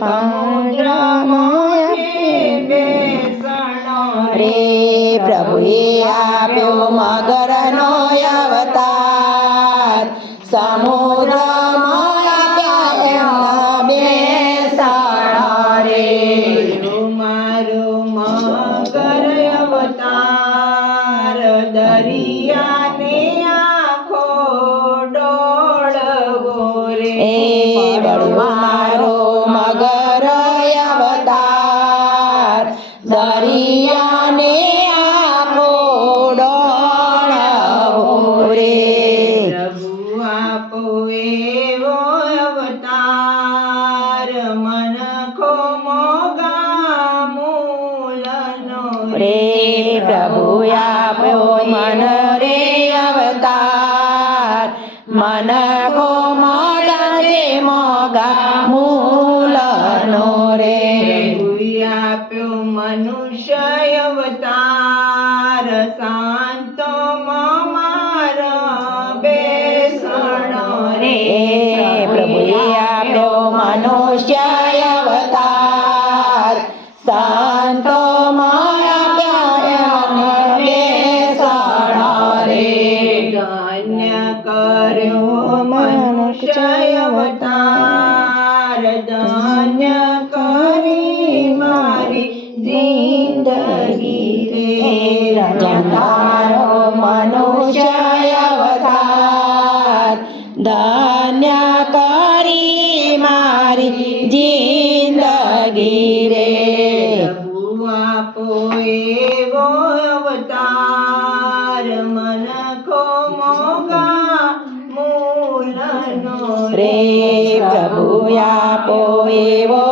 સમુદ્રમાં બેસણો રે પ્રભુએ આપ્યો મગરનો અવતાર સમુદ્રમાં આપ્યા બેસણ રે મારો મગર અવતાર દરિયાને આખો ડોળવો રે મારો મગર અવતાર દરિયાને આખો ડોળવો રે પ્રભુ આપો એવો અવતાર મનખો મોગા મૂલનો રે પ્રભુ આપ્યો મન રે અવતાર મન કો મોગા જે મોગા મૂલનો રે પ્રભુએ આપ્યો મનુષ્ય અવતાર શાંતો મારા બેસણ રે પ્રભુએ આપ્યો મનુષ્ય અવતાર સંતો ધન્ય કર્યો મનુષ્ય અવતાર ધન્ય કરી મારી જિંદગી રે જનારો મનુષ્ય અવતાર ધન્ય કરી મારી જિંદગી રે પ્રભુ આપો એવો અવતાર મનખો મોગા મૂલનો રે પ્રભુ આપો એવો